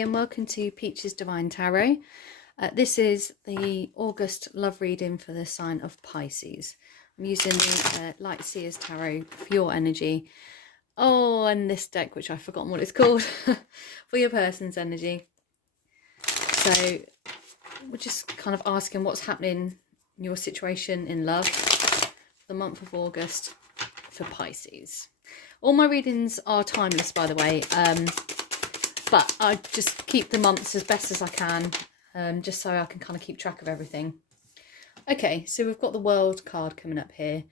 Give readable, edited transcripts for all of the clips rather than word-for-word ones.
and welcome to Peach's Divine Tarot. This is the August love reading for the sign of Pisces. I'm using the Light Seers Tarot for your energy. Oh, and this deck, which I've forgotten what it's called, for your person's energy. So we're just kind of asking what's happening in your situation in love for the month of August for Pisces. All my readings are timeless, by the way, but I just keep the months as best as I can, just so I can kind of keep track of everything. Okay, so we've got the World card coming up here.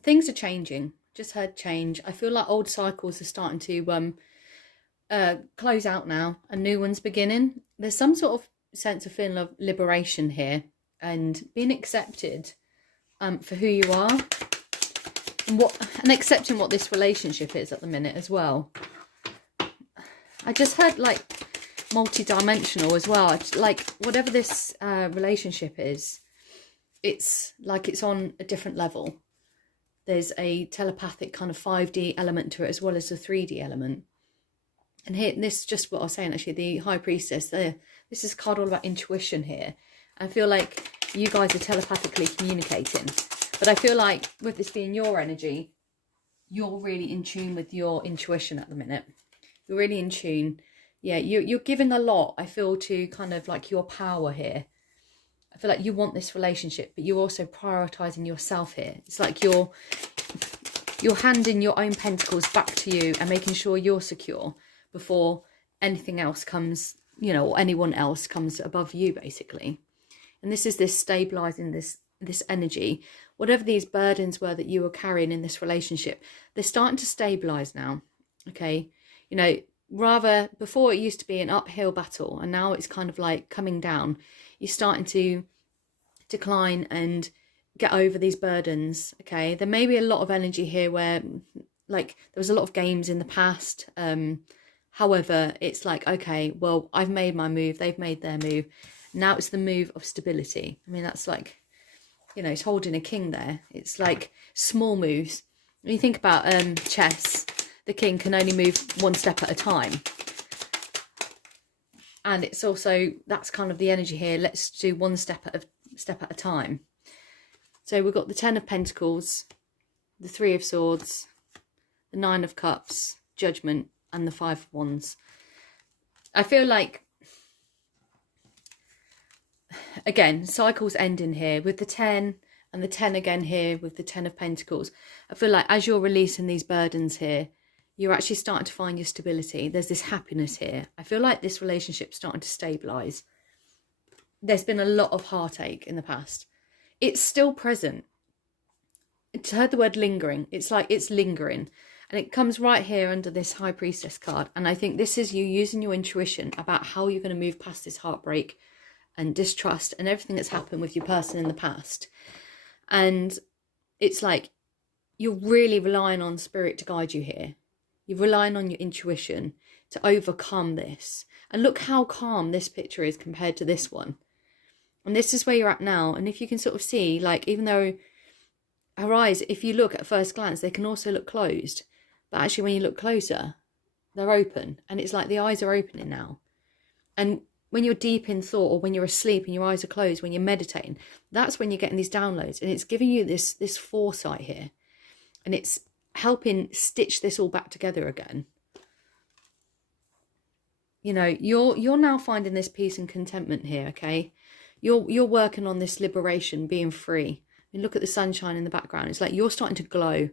Things are changing. Just heard change. I feel like old cycles are starting to close out now and new ones beginning. There's some sort of sense of feeling of liberation here and being accepted for who you are and accepting what this relationship is at the minute as well. I just heard like multi-dimensional as well. Like whatever this relationship is, it's like it's on a different level. There's a telepathic kind of 5D element to it as well as a 3D element. And here, this is just what I was saying actually, the High Priestess, this is a card all about intuition here. I feel like you guys are telepathically communicating. But I feel like with this being your energy, you're really in tune with your intuition at the minute. You're really in tune. Yeah, you're giving a lot, I feel, to kind of like your power here. I feel like you want this relationship, but you're also prioritizing yourself here. It's like you're handing your own pentacles back to you and making sure you're secure before anything else comes, you know, or anyone else comes above you, basically. And this is this stabilizing this energy. Whatever these burdens were that you were carrying in this relationship, they're starting to stabilize now. Okay, you know, rather before it used to be an uphill battle, and now it's kind of like coming down. You're starting to decline and get over these burdens. Okay, there may be a lot of energy here where like there was a lot of games in the past. However, it's like, okay, well, I've made my move, they've made their move. Now it's the move of stability. I mean, that's like, you know, it's holding a king there. It's like small moves. When you think about chess, the king can only move one step at a time. And it's also, that's kind of the energy here. Let's do one step at a time. So we've got the 10 of Pentacles, the 3 of Swords, the 9 of Cups, Judgment, and the 5 of Wands. I feel like, again, cycles ending here with the 10 and the 10 again here with the 10 of Pentacles. I feel like as you're releasing these burdens here, you're actually starting to find your stability. There's this happiness here. I feel like this relationship's starting to stabilise. There's been a lot of heartache in the past. It's still present. It's heard the word lingering. It's like it's lingering. And it comes right here under this High Priestess card. And I think this is you using your intuition about how you're going to move past this heartbreak and distrust and everything that's happened with your person in the past. And it's like you're really relying on spirit to guide you here. You're relying on your intuition to overcome this. And look how calm this picture is compared to this one. And this is where you're at now. And if you can sort of see, like, even though her eyes, if you look at first glance, they can also look closed. But actually, when you look closer, they're open. And it's like the eyes are opening now. And when you're deep in thought, or when you're asleep and your eyes are closed, when you're meditating, that's when you're getting these downloads. And it's giving you this foresight here. And it's helping stitch this all back together again. You know, you're now finding this peace and contentment here, okay? You're working on this liberation, being free. I mean, look at the sunshine in the background. It's like you're starting to glow.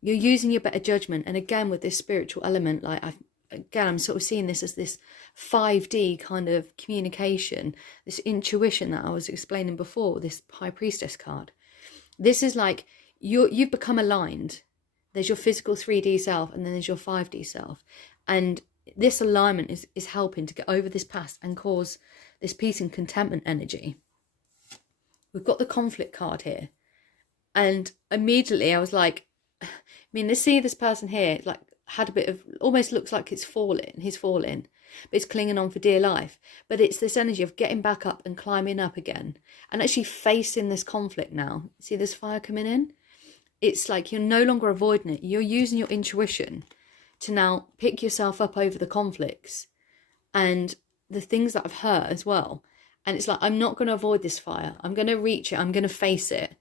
You're using your better judgment. And again, with this spiritual element, like I'm sort of seeing this as this 5D kind of communication, this intuition that I was explaining before, this High Priestess card. This is like you've become aligned. There's your physical 3D self, and then there's your 5D self. And this alignment is helping to get over this past and cause this peace and contentment energy. We've got the Conflict card here. And immediately I was like, I mean, let's see this person here, like, had a bit of, almost looks like he's falling, but it's clinging on for dear life. But it's this energy of getting back up and climbing up again and actually facing this conflict now. See this fire coming in? It's like you're no longer avoiding it. You're using your intuition to now pick yourself up over the conflicts and the things that I've hurt as well. And it's like, I'm not going to avoid this fire. I'm going to reach it. I'm going to face it,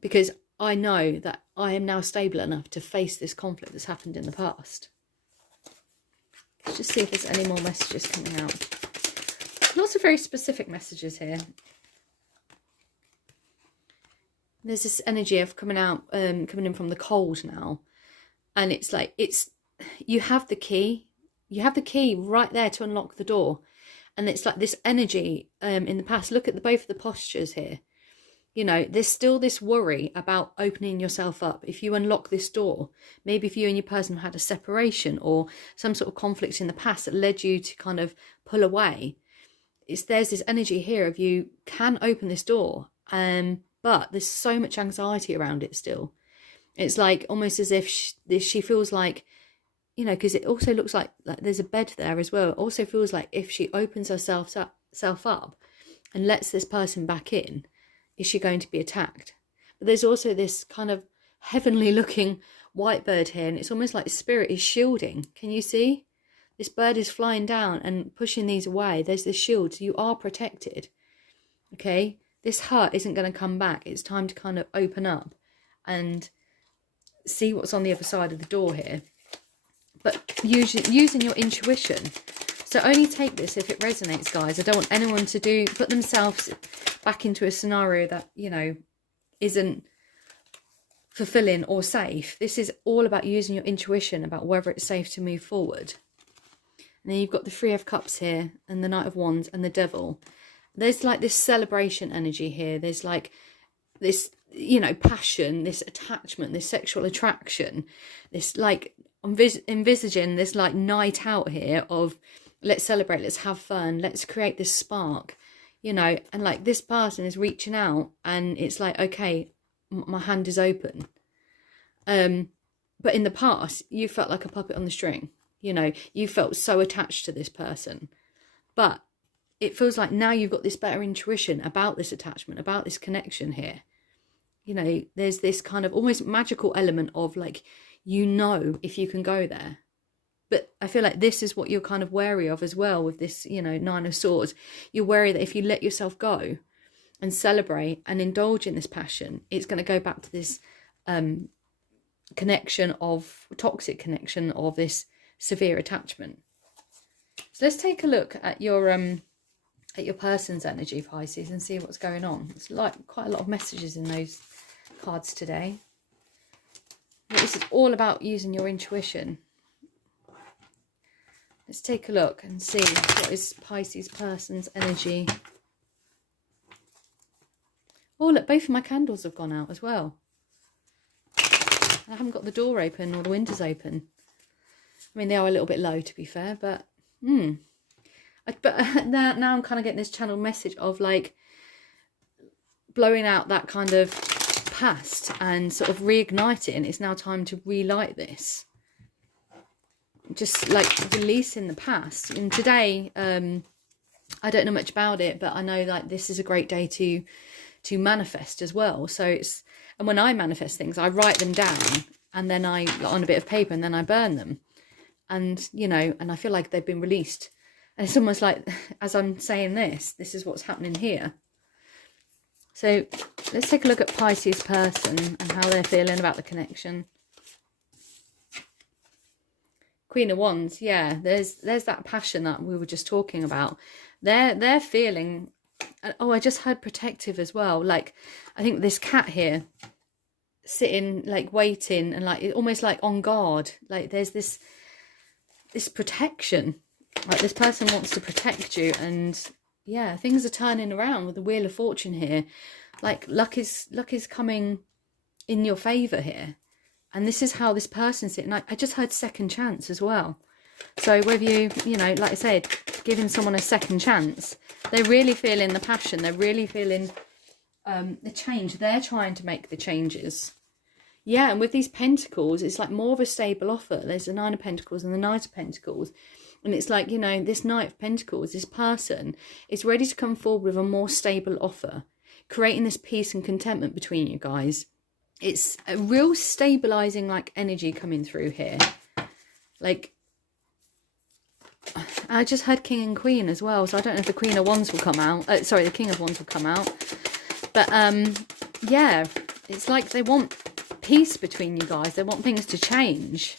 because I know that I am now stable enough to face this conflict that's happened in the past. Let's just see if there's any more messages coming out. Lots of very specific messages here. There's this energy of coming in from the cold now. And it's like, you have the key. You have the key right there to unlock the door. And it's like this energy in the past. Look at both of the postures here. You know, there's still this worry about opening yourself up. If you unlock this door, maybe if you and your person had a separation or some sort of conflict in the past that led you to kind of pull away, there's this energy here of you can open this door, but there's so much anxiety around it still. It's like almost as if she feels like, you know, because it also looks like there's a bed there as well. It also feels like if she opens herself up and lets this person back in, is she going to be attacked? But there's also this kind of heavenly looking white bird here, and it's almost like spirit is shielding. Can you see? This bird is flying down and pushing these away. There's this shield, so you are protected. Okay? This hurt isn't going to come back. It's time to kind of open up and see what's on the other side of the door here. But using your intuition. So only take this if it resonates, guys. I don't want anyone to put themselves back into a scenario that, you know, isn't fulfilling or safe. This is all about using your intuition about whether it's safe to move forward. And then you've got the Three of Cups here and the Knight of Wands and the Devil. There's like this celebration energy here. There's like this, you know, passion, this attachment, this sexual attraction, this like envisaging this like night out here of let's celebrate, let's have fun, let's create this spark, you know. And like this person is reaching out and it's like, okay, my hand is open. But in the past you felt like a puppet on the string, you know, you felt so attached to this person. But it feels like now you've got this better intuition about this attachment, about this connection here. You know, there's this kind of almost magical element of like, you know, if you can go there. But I feel like this is what you're kind of wary of as well with this, you know, Nine of Swords. You're wary that if you let yourself go and celebrate and indulge in this passion, it's going to go back to this toxic connection of this severe attachment. So let's take a look at your person's energy, Pisces, and see what's going on. It's like quite a lot of messages in those cards today. But this is all about using your intuition. Let's take a look and see what is Pisces person's energy. Oh, look, both of my candles have gone out as well. I haven't got the door open or the windows open. I mean, they are a little bit low, to be fair, but but now I'm kind of getting this channel message of like blowing out that kind of past and sort of reigniting. It's now time to relight this. Just like releasing the past. And today, I don't know much about it, but I know like this is a great day to manifest as well. So it's, and when I manifest things, I write them down and then on a bit of paper, and then I burn them. And, you know, and I feel like they've been released. And it's almost like, as I'm saying this is what's happening here. So let's take a look at Pisces person and how they're feeling about the connection. Queen of Wands, yeah, there's that passion that we were just talking about. They're feeling, oh, I just heard protective as well. Like, I think this cat here sitting, like waiting and like almost like on guard. Like there's this protection. Like this person wants to protect you, and yeah, things are turning around with the Wheel of Fortune here. Like luck is coming in your favour here. And this is how this person's sitting. I just heard second chance as well. So whether you know, like I said, giving someone a second chance, they're really feeling the passion. They're really feeling the change. They're trying to make the changes. Yeah, and with these pentacles, it's like more of a stable offer. There's the Nine of Pentacles and the Knight of Pentacles. And it's like, you know, this Knight of Pentacles, this person is ready to come forward with a more stable offer, creating this peace and contentment between you guys. It's a real stabilizing like energy coming through here. Like I just heard King and Queen as well, so I don't know if the Queen of Wands will come out. Sorry, the King of Wands will come out. But yeah, it's like they want peace between you guys. They want things to change.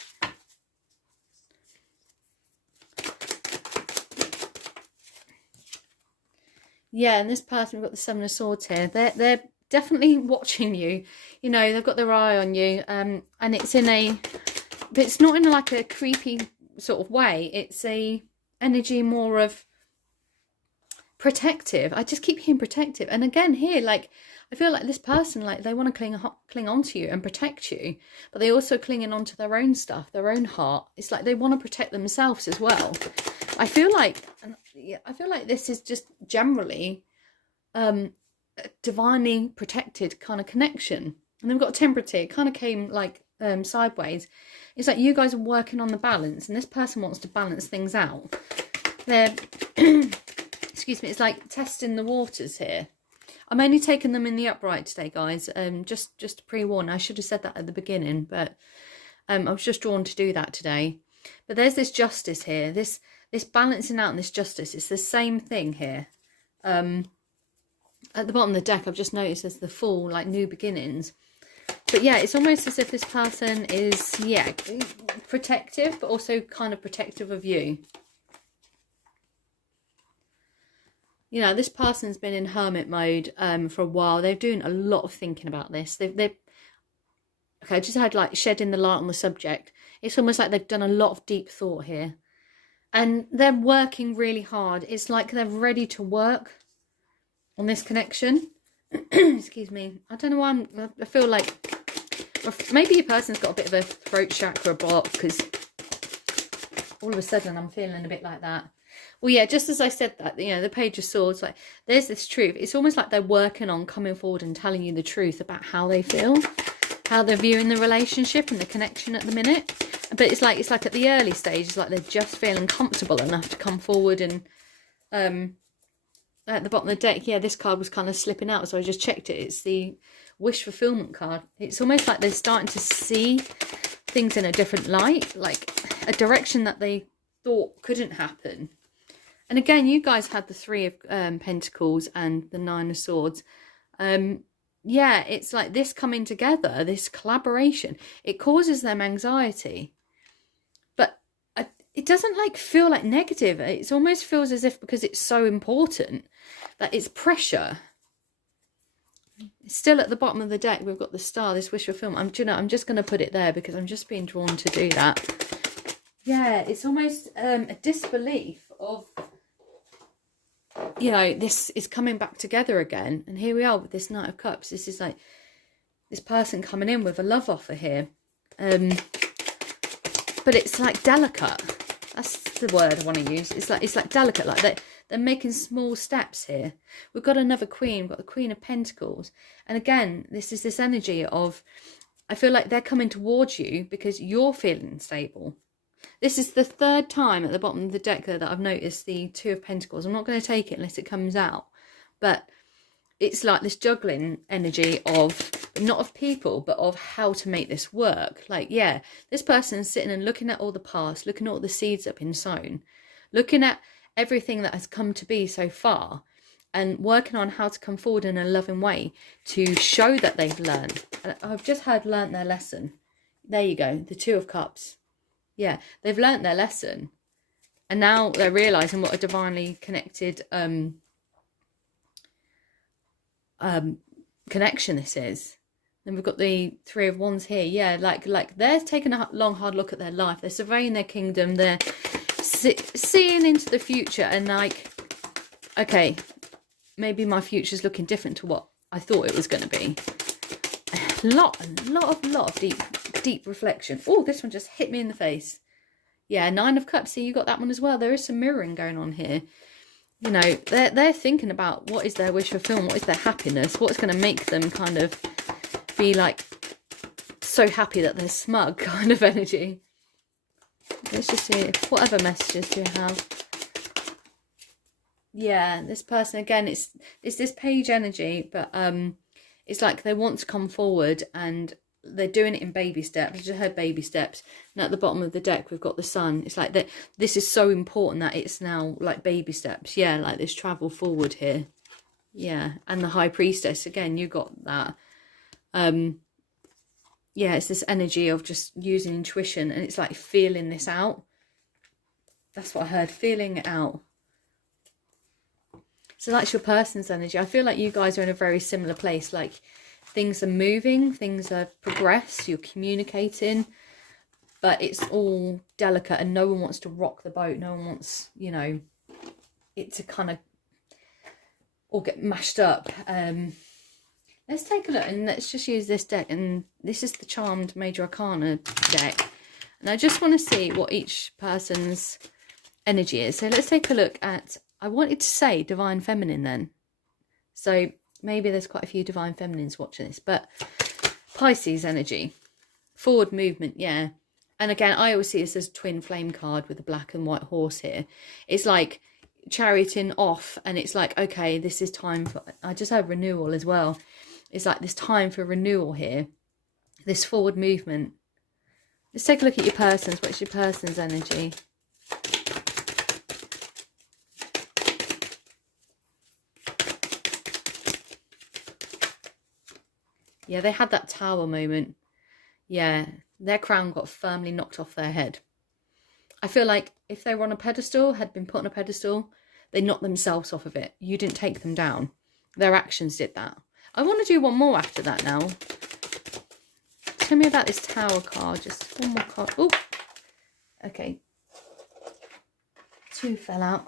Yeah, and this person, we've got the Seven of Swords here. They're definitely watching you. You know, they've got their eye on you. And it's in a, but it's not in like a creepy sort of way. It's a energy more of protective. I just keep hearing protective. And again here, like, I feel like this person, like, they want to cling on to you and protect you, but they also clinging on to their own stuff, their own heart. It's like they want to protect themselves as well. I feel like this is just generally a divinely protected kind of connection. And they've got temperate here. It kind of came like sideways. It's like you guys are working on the balance, and this person wants to balance things out. They're excuse me, it's like testing the waters here. I'm only taking them in the upright today, guys. Just to pre-warn, I should have said that at the beginning, but I was just drawn to do that today. But there's this justice here, this balancing out and this justice. It's the same thing here. At the bottom of the deck, I've just noticed there's the Fool, like new beginnings. But yeah, it's almost as if this person is, yeah, protective, but also kind of protective of you. You know, this person's been in hermit mode for a while. They're doing a lot of thinking about this. Okay, I just had like shedding the light on the subject. It's almost like they've done a lot of deep thought here. And they're working really hard. It's like they're ready to work on this connection. Excuse me. I don't know why I feel like maybe your person's got a bit of a throat chakra block, because all of a sudden I'm feeling a bit like that. Well, yeah, just as I said that, you know, the Page of Swords, like, there's this truth. It's almost like they're working on coming forward and telling you the truth about how they feel, how they're viewing the relationship and the connection at the minute. But it's like at the early stages, like they're just feeling comfortable enough to come forward. And at the bottom of the deck, yeah, this card was kind of slipping out, so I just checked it. It's the wish fulfillment card. It's almost like they're starting to see things in a different light, like a direction that they thought couldn't happen. And again, you guys had the Three of Pentacles and the Nine of Swords. Yeah, it's like this coming together, this collaboration. It causes them anxiety. But it doesn't like feel like negative. It almost feels as if, because it's so important, that it's pressure. Still at the bottom of the deck, we've got the Star, this wish fulfillment. I'm just going to put it there because I'm just being drawn to do that. Yeah, it's almost a disbelief of, you know, this is coming back together again. And here we are with this Knight of Cups. This is like this person coming in with a love offer here. But it's like delicate. That's the word I want to use. It's like delicate, like they're making small steps here. We've got another Queen. We've got the Queen of Pentacles. And again, this is this energy of, I feel like they're coming towards you because you're feeling stable. This is the third time at the bottom of the deck there that I've noticed the Two of Pentacles. I'm not going to take it unless it comes out. But it's like this juggling energy of, not of people, but of how to make this work. Like, yeah, this person is sitting and looking at all the past, looking at all the seeds that have been sown, looking at everything that has come to be so far, and working on how to come forward in a loving way to show that they've learned. And I've just heard learnt their lesson. There you go, the Two of Cups. Yeah, they've learnt their lesson. And now they're realising what a divinely connected connection this is. Then we've got the Three of Wands here. Yeah, like they're taking a long, hard look at their life. They're surveying their kingdom. They're seeing into the future and like, okay, maybe my future's looking different to what I thought it was going to be. A lot of deep reflection. Oh, this one just hit me in the face. Yeah, Nine of Cups. See, you got that one as well. There is some mirroring going on here. You know, they're thinking about what is their wish fulfillment, what is their happiness, what's going to make them kind of be like so happy that they're smug kind of energy. Let's just see, what other messages do you have? Yeah, this person again, it's this page energy, but it's like they want to come forward and they're doing it in baby steps. I just heard baby steps. And at the bottom of the deck, we've got the sun. It's like that. This is so important that it's now like baby steps. Yeah, like this travel forward here. Yeah, and the High Priestess, again, you got that. Yeah, it's this energy of just using intuition, and it's like feeling this out. That's what I heard, feeling it out. So that's your person's energy. I feel like you guys are in a very similar place. Like things are moving, things are progressed, you're communicating, but it's all delicate and no one wants to rock the boat. No one wants, you know, it to kind of all get mashed up. Let's take a look and let's just use this deck. And this is the Charmed Major Arcana deck. And I just want to see what each person's energy is. So let's take a look at, I wanted to say Divine Feminine then. So maybe there's quite a few Divine Feminines watching this. But Pisces energy. Forward movement, yeah. And again, I always see this as a twin flame card with a black and white horse here. It's like charioting off and it's like, okay, this is time for, I just have renewal as well. It's like this time for renewal here. This forward movement. Let's take a look at your person's. What's your person's energy? Yeah, they had that tower moment. Yeah, their crown got firmly knocked off their head. I feel like if they were on a pedestal, had been put on a pedestal, they knocked themselves off of it. You didn't take them down. Their actions did that. I want to do one more after that now. Tell me about this tower card. Just one more card. Oh, okay. Two fell out.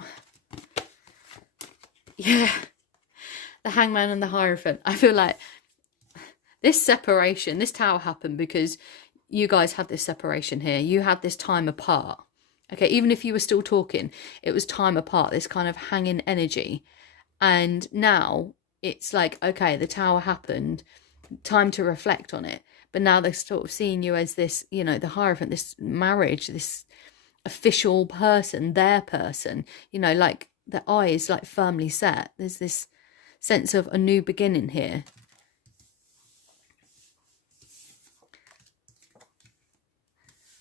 Yeah. The Hangman and the Hierophant. I feel like this separation, this tower happened because you guys had this separation here. You had this time apart. Okay, even if you were still talking, it was time apart, this kind of hanging energy. And now it's like, okay, the tower happened, time to reflect on it. But now they're sort of seeing you as this, you know, the Hierophant, this marriage, this official person, their person, you know, like the eyes like firmly set. There's this sense of a new beginning here.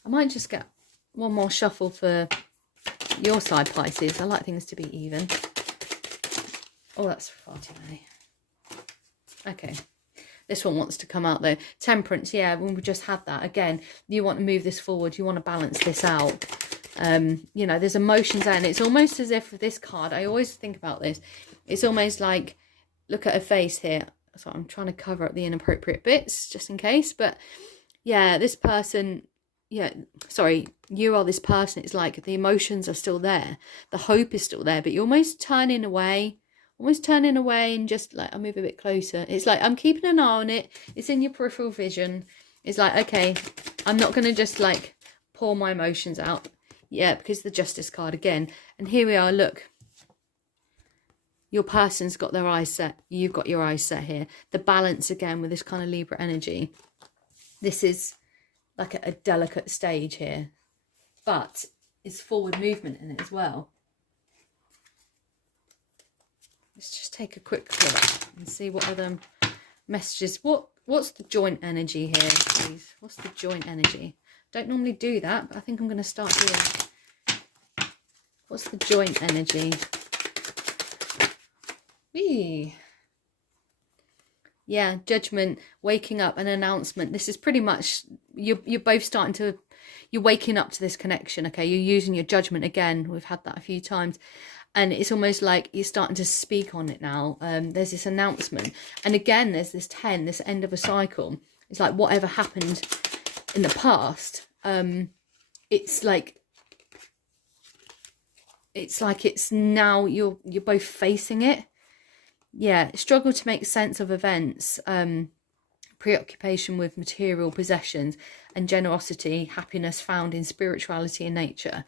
I might just get one more shuffle for your side, Pisces. I like things to be even. Oh, that's far too many. Okay. This one wants to come out though. Temperance, yeah, when we just had that. Again, you want to move this forward. You want to balance this out. You know, there's emotions there. And it's almost as if with this card, I always think about this. It's almost like, look at her face here. So I'm trying to cover up the inappropriate bits just in case. But yeah, this person... Yeah, sorry, you are this person. It's like the emotions are still there. The hope is still there, but you're almost turning away and just like, I'll move a bit closer. It's like, I'm keeping an eye on it. It's in your peripheral vision. It's like, okay, I'm not going to just like pour my emotions out. Yeah, because the Justice card again. And here we are, look. Your person's got their eyes set. You've got your eyes set here. The balance again with this kind of Libra energy. This is like a delicate stage here, but it's forward movement in it as well. Let's just take a quick look and see what other messages. What's the joint energy here, please? What's the joint energy? Don't normally do that, but I think I'm going to start here. What's the joint energy? Whee! Yeah, judgment, waking up, an announcement. This is pretty much, you're both starting to, you're waking up to this connection, okay? You're using your judgment again. We've had that a few times. And it's almost like you're starting to speak on it now. There's this announcement. And again, there's this 10, this end of a cycle. It's like whatever happened in the past, it's like it's now you're both facing it. Yeah, struggle to make sense of events, preoccupation with material possessions and generosity, happiness found in spirituality and nature.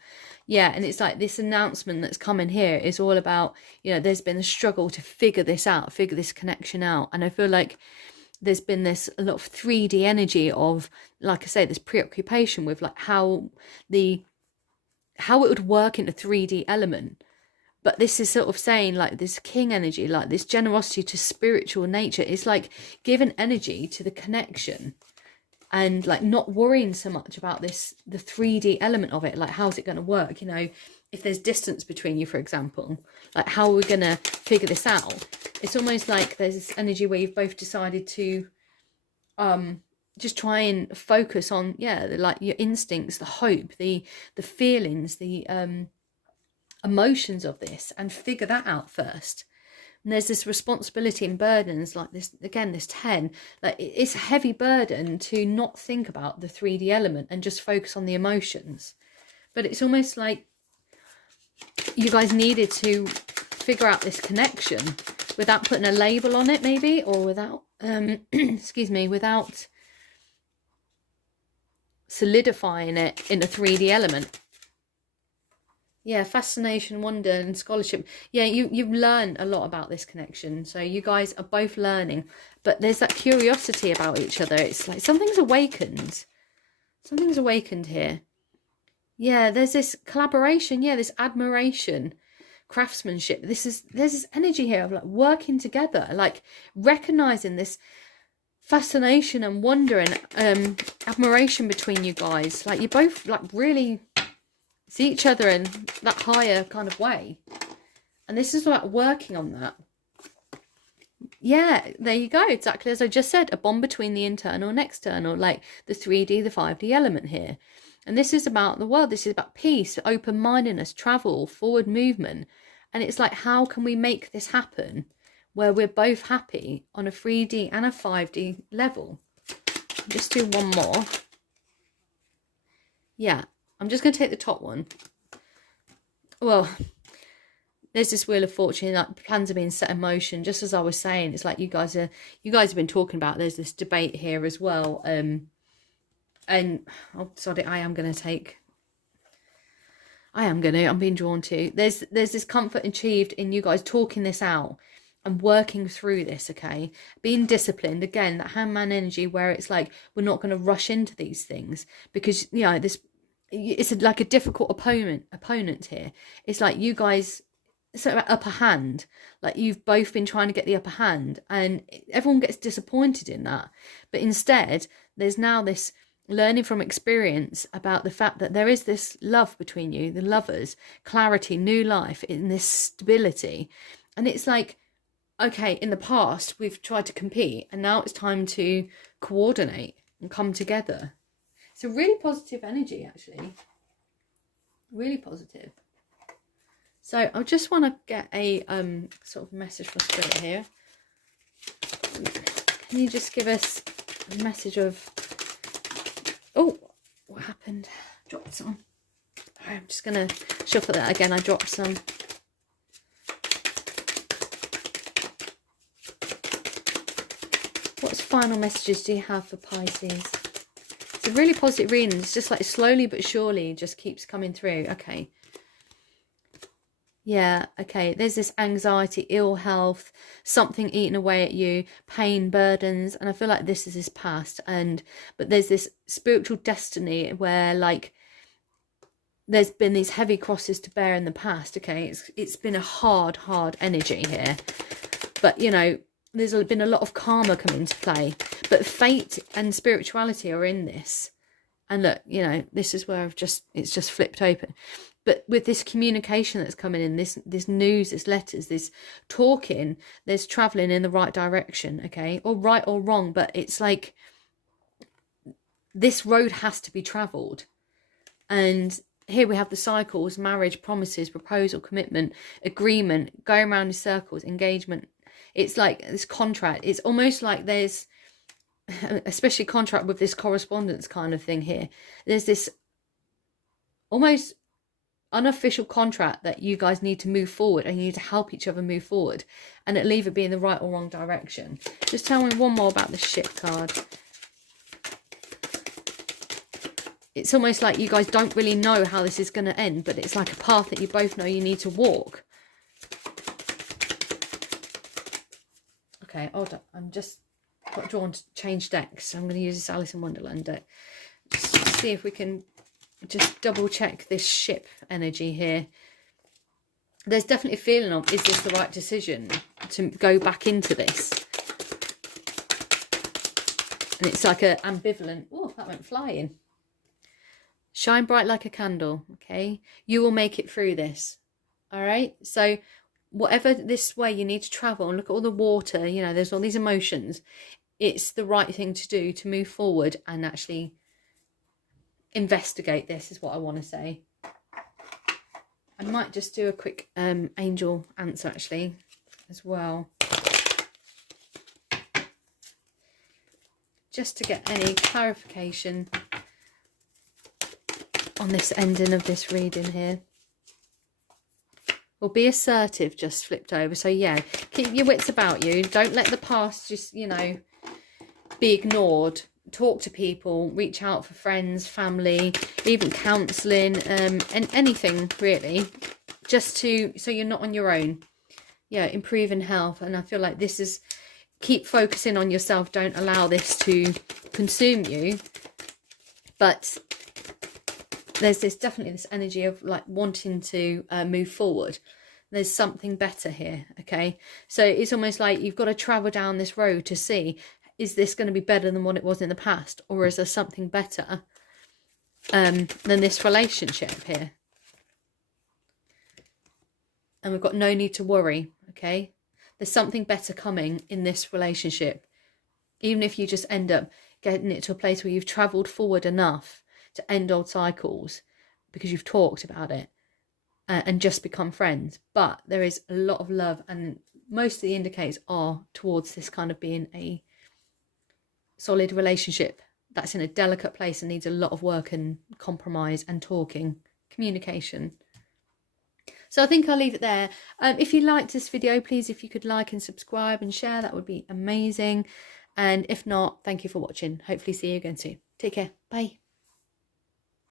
Yeah, and it's like this announcement that's coming here is all about, you know, there's been a struggle to figure this out, figure this connection out. And I feel like there's been this a lot of 3D energy of, like I say, this preoccupation with like how it would work in a 3D element. But this is sort of saying like this king energy, like this generosity to spiritual nature. It's like giving energy to the connection. and like not worrying so much about this, the 3D element of it, like how's it going to work, you know, if there's distance between you, for example, like how are we going to figure this out? It's almost like there's this energy where you've both decided to just try and focus on, yeah, like your instincts, the hope, the feelings, the emotions of this, and figure that out first. And there's this responsibility and burdens, like this, again, this 10, like it's a heavy burden to not think about the 3D element and just focus on the emotions. But it's almost like you guys needed to figure out this connection without putting a label on it, maybe, or without, excuse me, without solidifying it in a 3D element. Yeah, fascination, wonder, and scholarship. Yeah, you've learned a lot about this connection. So you guys are both learning, but there's that curiosity about each other. It's like something's awakened. Something's awakened here. Yeah, there's this collaboration. Yeah, this admiration, craftsmanship. There's this energy here of like working together, like recognizing this fascination and wonder and admiration between you guys. Like you both like really see each other in that higher kind of way, and this is like working on that. Yeah, there you go, exactly as I just said, a bond between the internal and external, like the 3D, the 5D element here. And this is about the world, this is about peace, open-mindedness, travel, forward movement. And it's like, how can we make this happen where we're both happy on a 3D and a 5D level? Just do one more. Yeah, I'm just going to take the top one. Well, there's this Wheel of Fortune, like plans are being set in motion. Just as I was saying, it's like you guys have been talking about, there's this debate here as well. And oh, sorry, I'm being drawn to. There's this comfort achieved in you guys talking this out and working through this, okay? Being disciplined, again, that hangman energy where it's like, we're not going to rush into these things because, you know, it's like a difficult opponent here. It's like you guys, so upper hand, like you've both been trying to get the upper hand and everyone gets disappointed in that. But instead, there's now this learning from experience about the fact that there is this love between you, the lovers, clarity, new life, in this stability. And it's like, okay, in the past, we've tried to compete and now it's time to coordinate and come together. It's a really positive energy, actually. Really positive. So I just want to get a sort of message from Spirit here. Can you just give us a message of... Oh, what happened? Dropped some. I'm just going to shuffle that again. I dropped some. What final messages do you have for Pisces? It's a really positive reading. It's just like slowly but surely just keeps coming through. Okay. Yeah, okay. There's this anxiety, ill health, something eating away at you, pain, burdens. And I feel like this is his past. But there's this spiritual destiny where like there's been these heavy crosses to bear in the past. Okay. It's been a hard energy here. But, you know, there's been a lot of karma come into play, but fate and spirituality are in this. And look, you know, this is where it's just flipped open. But with this communication that's coming in, this news, this letters, this talking, there's traveling in the right direction, okay? Or right or wrong, but it's like this road has to be traveled. And here we have the cycles: marriage, promises, proposal, commitment, agreement, going around in circles, engagement. It's like this contract. It's almost like there's, especially contract with this correspondence kind of thing here. There's this almost unofficial contract that you guys need to move forward and you need to help each other move forward. And it'll either be in the right or wrong direction. Just tell me one more about the Ship card. It's almost like you guys don't really know how this is going to end, but it's like a path that you both know you need to walk. Okay, hold up. I'm just got drawn to change decks. I'm going to use this Alice in Wonderland deck. Just to see if we can just double check this Ship energy here. There's definitely a feeling of, is this the right decision to go back into this? And it's like a ambivalent, oh, Oh, that went flying. Shine bright like a candle, okay? You will make it through this, all right? So whatever this way you need to travel, and look at all the water, you know, there's all these emotions. It's the right thing to do to move forward and actually investigate this, is what I want to say. I might just do a quick angel answer actually as well, just to get any clarification on this ending of this reading here. Well, be assertive just flipped over. So yeah, keep your wits about you. Don't let the past just, you know, be ignored. Talk to people, reach out for friends, family, even counselling, and anything really, just so you're not on your own. Yeah, improve in health. And I feel like this is, keep focusing on yourself. Don't allow this to consume you. But there's definitely this energy of like wanting to move forward. There's something better here, okay? So it's almost like you've got to travel down this road to see, is this going to be better than what it was in the past? Or is there something better than this relationship here? And we've got no need to worry, okay? There's something better coming in this relationship. Even if you just end up getting it to a place where you've travelled forward enough to end old cycles because you've talked about it and just become friends. But there is a lot of love, and most of the indicators are towards this kind of being a solid relationship that's in a delicate place and needs a lot of work and compromise and talking, communication. So I think I'll leave it there. If you liked this video, please, if you could like and subscribe and share, that would be amazing. And if not, thank you for watching. Hopefully see you again soon. Take care. Bye.